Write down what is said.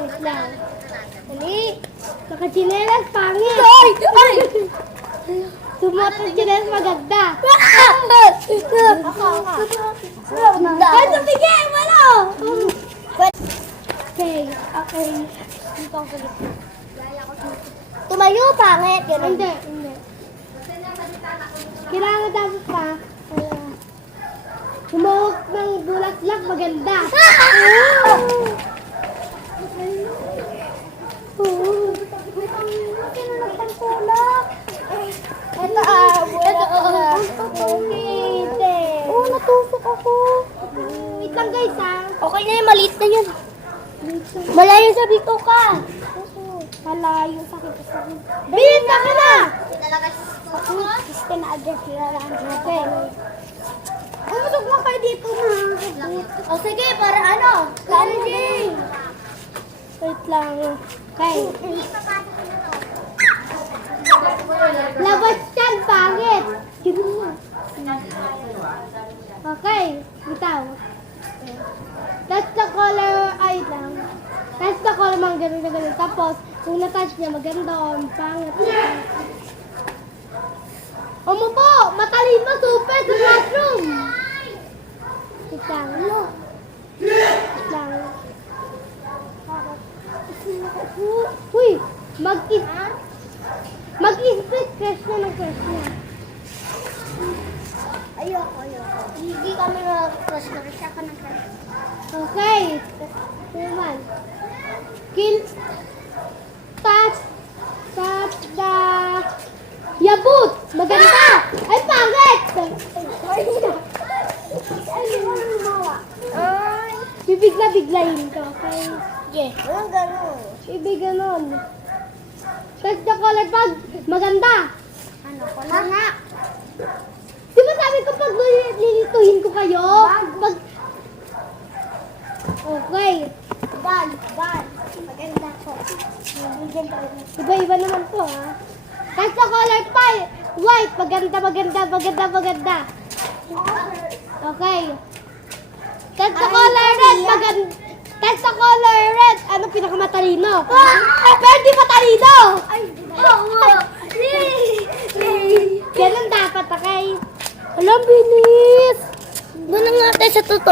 Wait lang. Dali. Naka-chinelas, pangit. Ay! Ay! Sumuot ng chinelas, maganda. Ako. Ay, sige, wala. Okay, okay. Dito ako sa gitna. Tumayo, pangit. Ganun. Hindi, hindi. Kailangan dapat pa. Humawak ng bulaklak, maganda. Ito Oo, natusok ako. Wait lang guys ha. Okay na yun, maliit na yun. Malayo sa biko ka. Malayo sa akin. Bilis ka na! Gusto na agad sila lang. Okay. Umusok lang kayo dito na. O sige, para ano? Challenging! Wait lang. Okay. Labas yan, pangit. Okay. Bitaw. That's the color, ay lang. That's the color, mga ganun na ganun. Tapos, kung natouch niya, maganda o pangit. Umupo! Matalino, super sa classroom! Wait lang. Wait lang. Uy! Mag-split crush na ng crush niya. Ayoko. Hindi kami na-crush na siya ka ng crush. Okay. Naman. Kill. Touch the yabut. Maganda. Ay, pangit. Bibigla-biglayin ka. Okay. Yeah. Walang gano'n. Ibig ganon. Touch the color pag maganda. Ano ko na nga? Di ba sabi ko pag lilituhin ko kayo? Pag... Okay. Ban. Maganda ko. Iba-iba naman po ha. Touch the color pa. White. Maganda. Okay. Touch the color red. Maganda. Touch the color red. Ano pinakamatalino? Pero di matalino. Ay, Ganun dapat, okay? Alam, bilis. Doon na nga tayo sa totoo.